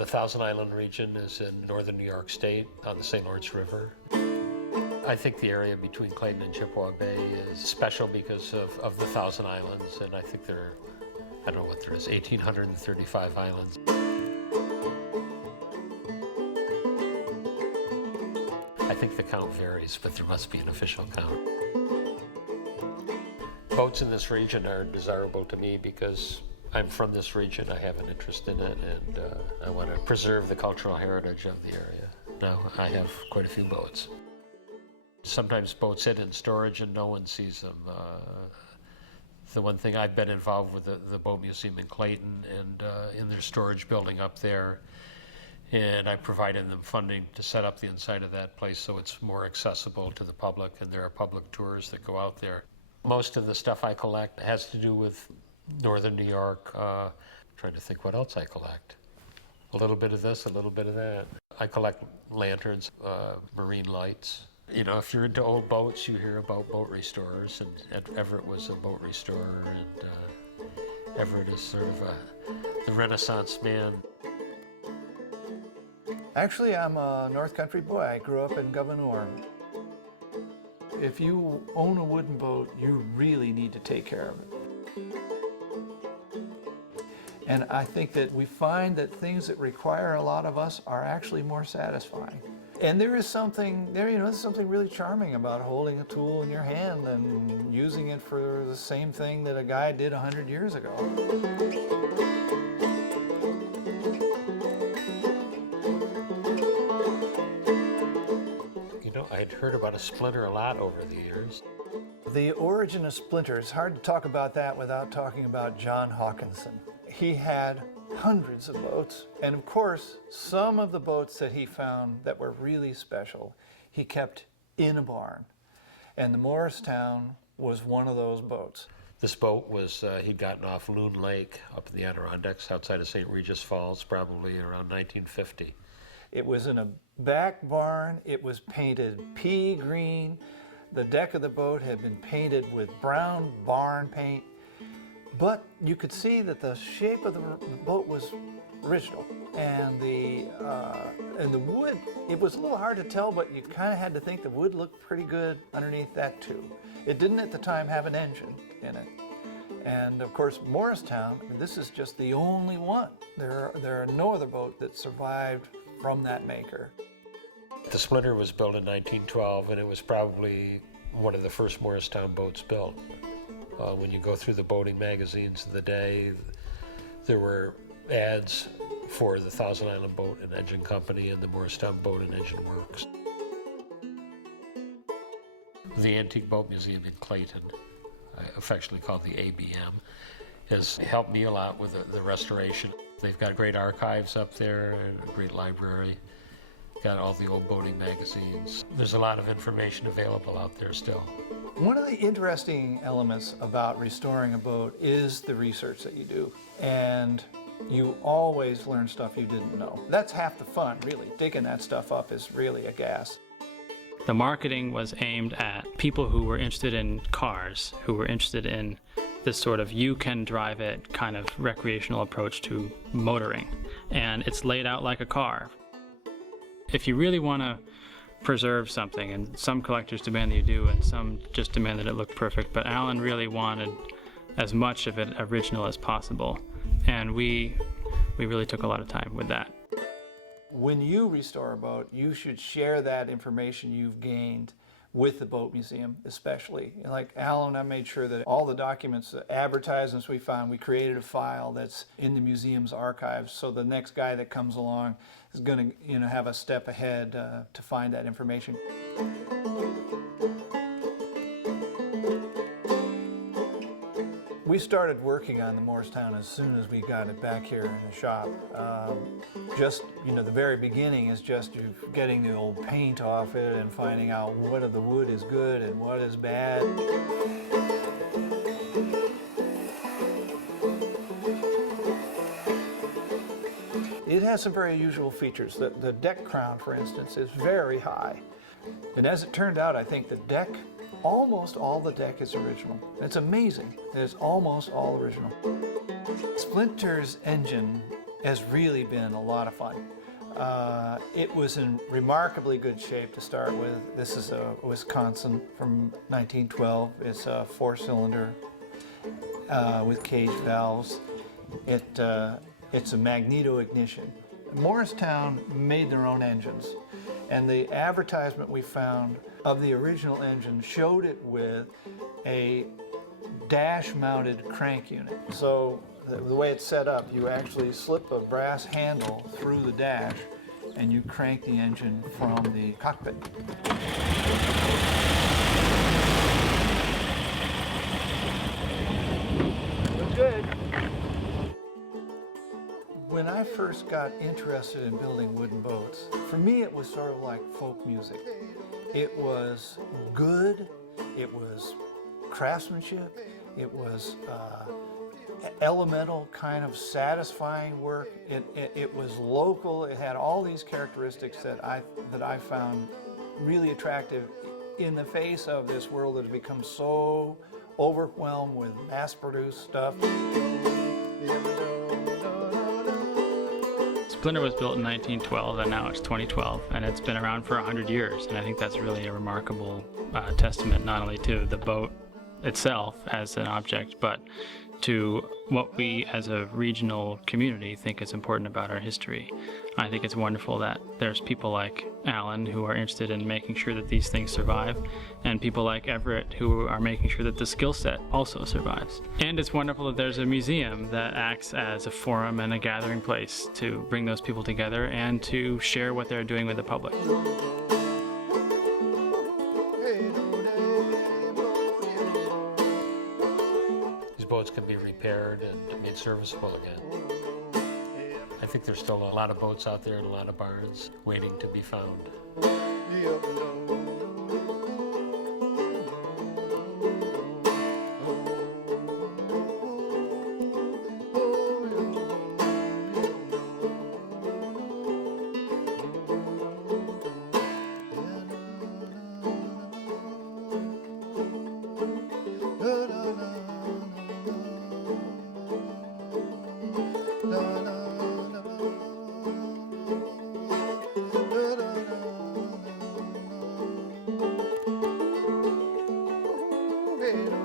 The Thousand Island region is in northern New York State on the St. Lawrence River. I think the area between Clayton and Chippewa Bay is special because of the Thousand Islands, and I think there are, I don't know what there is, 1,835 islands. I think the count varies, but there must be an official count. Boats in this region are desirable to me because I'm from this region, I have an interest in it, and I want to preserve the cultural heritage of the area. Now, I have quite a few boats. Sometimes boats sit in storage and no one sees them. The one thing, I've been involved with the Boat Museum in Clayton and in their storage building up there, and I provided them funding to set up the inside of that place so it's more accessible to the public, and there are public tours that go out there. Most of the stuff I collect has to do with northern New York. Trying to think what else I collect. A little bit of this, a little bit of that. I collect lanterns, marine lights. You know, if you're into old boats, you hear about boat restorers, and Everett was a boat restorer, and Everett is sort of the Renaissance man. Actually, I'm a North Country boy. I grew up in Gouverneur. If you own a wooden boat, you really need to take care of it. And I think that we find that things that require a lot of us are actually more satisfying. And there is something there, there's something really charming about holding a tool in your hand and using it for the same thing that a guy did 100 years ago. I'd heard about a Splinter a lot over the years. The origin of Splinter, it's hard to talk about that without talking about John Hawkinson. He had hundreds of boats, and of course, some of the boats that he found that were really special, he kept in a barn. And the Morristown was one of those boats. This boat was, he'd gotten off Loon Lake up in the Adirondacks outside of St. Regis Falls, probably around 1950. It was in a back barn. It was painted pea green. The deck of the boat had been painted with brown barn paint. But you could see that the shape of the boat was original. And the wood, it was a little hard to tell, but you kind of had to think the wood looked pretty good underneath that too. It didn't at the time have an engine in it. And of course, Morristown, this is just the only one. There are no other boat that survived from that maker. The Splinter was built in 1912, and it was probably one of the first Morristown boats built. When you go through the boating magazines of the day, there were ads for the Thousand Island Boat and Engine Company and the Morristown Boat and Engine Works. The Antique Boat Museum in Clayton, affectionately called the ABM, has helped me a lot with the restoration. They've got great archives up there and a great library. Got all the old boating magazines. There's a lot of information available out there still. One of the interesting elements about restoring a boat is the research that you do. And you always learn stuff you didn't know. That's half the fun, really. Digging that stuff up is really a gas. The marketing was aimed at people who were interested in cars, who were interested in this sort of you can drive it kind of recreational approach to motoring. And it's laid out like a car. If you really want to preserve something, and some collectors demand that you do, and some just demand that it look perfect, but Allan really wanted as much of it original as possible. And we really took a lot of time with that. When you restore a boat, you should share that information you've gained with the Boat Museum, especially. Like Allan, I made sure that all the documents, the advertisements we found, we created a file that's in the museum's archives, so the next guy that comes along is going to, have a step ahead to find that information. We started working on the Morristown as soon as we got it back here in the shop. The very beginning is just you getting the old paint off it and finding out what of the wood is good and what is bad. It has some very usual features. The deck crown, for instance, is very high. And as it turned out, I think the deck, almost all the deck is original. It's amazing that it's almost all original. Splinter's engine has really been a lot of fun. It was in remarkably good shape to start with. This is a Wisconsin from 1912. It's a 4-cylinder with cage valves. It's a magneto ignition. Morristown made their own engines, and the advertisement we found of the original engine showed it with a dash-mounted crank unit. So the way it's set up, you actually slip a brass handle through the dash and you crank the engine from the cockpit. Looks good. When I first got interested in building wooden boats, for me it was sort of like folk music. It was good, it was craftsmanship, it was elemental, kind of satisfying work. It was local. It had all these characteristics that I found really attractive in the face of this world that has become so overwhelmed with mass-produced stuff. Splinter was built in 1912, and now it's 2012, and it's been around for 100 years. And I think that's really a remarkable testament not only to the boat itself as an object, but to what we as a regional community think is important about our history. I think it's wonderful that there's people like Allan who are interested in making sure that these things survive, and people like Everett who are making sure that the skill set also survives. And it's wonderful that there's a museum that acts as a forum and a gathering place to bring those people together and to share what they're doing with the public. Boats can be repaired and made serviceable again. I think there's still a lot of boats out there and a lot of barns waiting to be found. Hey.